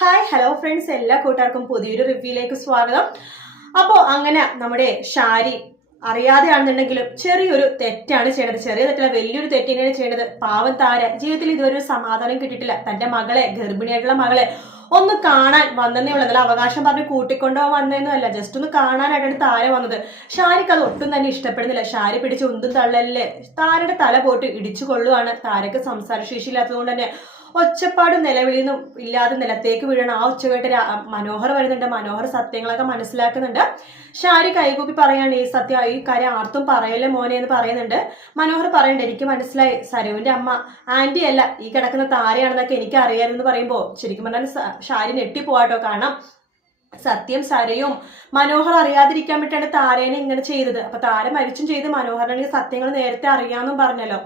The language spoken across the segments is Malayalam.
ഹായ് ഹലോ ഫ്രണ്ട്സ്, എല്ലാ കൂട്ടുകാർക്കും പുതിയൊരു റിവ്യൂയിലേക്ക് സ്വാഗതം. അപ്പോൾ അങ്ങനെ നമ്മുടെ ഷാരി അറിയാതെയാണെന്നുണ്ടെങ്കിലും ചെറിയൊരു തെറ്റാണ് ചെയ്യണത്. ചെറിയ തെറ്റല്ല, വലിയൊരു തെറ്റ് തന്നെയാണ് ചെയ്യണത്. പാവം താര ജീവിതത്തിൽ ഇതുവരെ ഒരു സമാധാനം കിട്ടിയിട്ടില്ല. തന്റെ മകളെ, ഗർഭിണിയായിട്ടുള്ള മകളെ ഒന്ന് കാണാൻ വന്നതേ ഉള്ളൂ. അതിൽ അവകാശം പറഞ്ഞ് കൂട്ടിക്കൊണ്ടുപോകാൻ വന്നതെന്നും അല്ല, ജസ്റ്റ് ഒന്ന് കാണാനായിട്ടാണ് താര വന്നത്. ഷാരിക്ക് അത് ഒട്ടും തന്നെ ഇഷ്ടപ്പെടുന്നില്ല. ഷാരി പിടിച്ച് ഉന്തും തള്ളല്ലേ താരയുടെ തല പോയിട്ട് ഇടിച്ചു കൊള്ളുവാണ്. താരക്ക് സംസാരശേഷി ഇല്ലാത്തത് കൊണ്ട് തന്നെ ഒച്ചപ്പാടും നിലവിളിയൊന്നും ഇല്ലാതെ നിലത്തേക്ക് വീഴണം. ആ ഒച്ച കേട്ട് മനോഹർ വരുന്നുണ്ട്. മനോഹർ സത്യങ്ങളൊക്കെ മനസ്സിലാക്കുന്നുണ്ട്. ഷാരി കൈകൂപ്പി പറയാണ്, ഈ സത്യം, ഈ കാര്യം ആർത്തും പറയല്ലേ മോനെ എന്ന് പറയുന്നുണ്ട്. മനോഹർ പറയുന്നുണ്ട്, എനിക്ക് മനസ്സിലായി, സരുവിന്റെ അമ്മ ആന്റി അല്ല, ഈ കിടക്കുന്ന താരയാണെന്നൊക്കെ എനിക്ക് അറിയാമെന്ന് പറയുമ്പോൾ ശരിക്കും പറഞ്ഞാൽ ഷാരി ഞെട്ടിപ്പോവാട്ടോ. കാരണം സത്യം സരയും മനോഹർ അറിയാതിരിക്കാൻ വേണ്ടിയിട്ടാണ് താരേനെ ഇങ്ങനെ ചെയ്തത്. അപ്പൊ താര മരിച്ചും ചെയ്ത് മനോഹറിനാണെങ്കിൽ സത്യങ്ങൾ നേരത്തെ അറിയാമെന്നും പറഞ്ഞല്ലോ.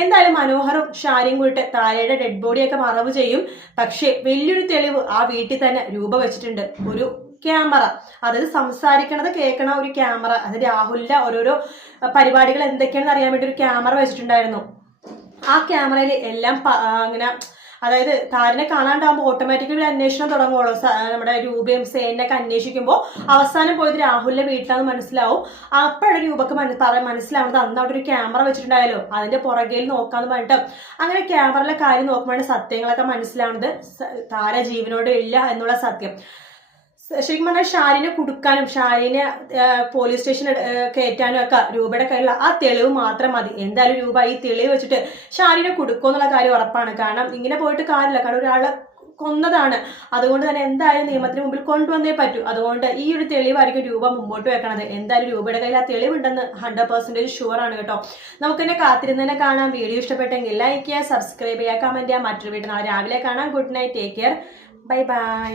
എന്തായാലും മനോഹറും ഷാരിയും കൂടിയിട്ട് താരയുടെ ഡെഡ് ബോഡിയൊക്കെ മറവ് ചെയ്യും. പക്ഷെ വലിയൊരു തെളിവ് ആ വീട്ടിൽ തന്നെ രൂപ വെച്ചിട്ടുണ്ട്. ഒരു ക്യാമറ, അതായത് സംസാരിക്കണത് കേൾക്കണ ഒരു ക്യാമറ. അത് രാഹുലിന്റെ ഓരോരോ പരിപാടികൾ എന്തൊക്കെയാണെന്ന് അറിയാൻ വേണ്ടി ഒരു ക്യാമറ വെച്ചിട്ടുണ്ടായിരുന്നു. ആ ക്യാമറയിൽ എല്ലാം അങ്ങനെ, അതായത് താരനെ കാണാണ്ടാകുമ്പോൾ ഓട്ടോമാറ്റിക്കലി ഒരു അന്വേഷണം തുടങ്ങുള്ളൂ. നമ്മുടെ രൂപയും സേനൊക്കെ അന്വേഷിക്കുമ്പോൾ അവസാനം പോയത് രാഹുലിന്റെ വീട്ടിലാണെന്ന് മനസ്സിലാവും. അപ്പോഴാണ് രൂപക്ക് മനസ്സിലാവുന്നത് അന്ന് അവിടെ ഒരു ക്യാമറ വെച്ചിട്ടുണ്ടായാലോ, അതിന്റെ പുറകെയിൽ നോക്കാന്ന് പറഞ്ഞിട്ട് അങ്ങനെ ക്യാമറയിലെ കാര്യം നോക്കുമ്പോഴാണ് സത്യങ്ങളൊക്കെ മനസ്സിലാവുന്നത്. താര ജീവനോടെ ഇല്ല എന്നുള്ള സത്യം. ശരിക്കും പറഞ്ഞാൽ ഷാരിനെ കുടുക്കാനും ഷാരിനെ പോലീസ് സ്റ്റേഷനിൽ കയറ്റാനും ഒക്കെ രൂപയുടെ കയ്യിലുള്ള ആ തെളിവ് മാത്രം മതി. എന്തായാലും രൂപ ഈ തെളിവ് വെച്ചിട്ട് ഷാരിനെ കുടുക്കുമെന്നുള്ള കാര്യം ഉറപ്പാണ്. കാരണം ഇങ്ങനെ പോയിട്ട് കാര്യമില്ല, കാരണം ഒരാളെ കൊന്നതാണ്. അതുകൊണ്ട് തന്നെ എന്തായാലും നിയമത്തിന് മുമ്പിൽ കൊണ്ടുവന്നേ പറ്റൂ. അതുകൊണ്ട് ഈ ഒരു തെളിവായിരിക്കും രൂപ മുമ്പോട്ട് വെക്കണത്. എന്തായാലും രൂപയുടെ കയ്യിൽ ആ തെളിവുണ്ടെന്ന് 100% ഷുവർ ആണ് കേട്ടോ. നമുക്ക് തന്നെ കാത്തിരുന്നതിനെ കാണാം. വീഡിയോ ഇഷ്ടപ്പെട്ടെങ്കിൽ ലൈക്ക് ചെയ്യുക, സബ്സ്ക്രൈബ് ചെയ്യുക, കമന്റ് ചെയ്യുക. മറ്റൊരു വീഡിയോ നാളെ രാവിലെ കാണാം. Good night, take care, bye bye.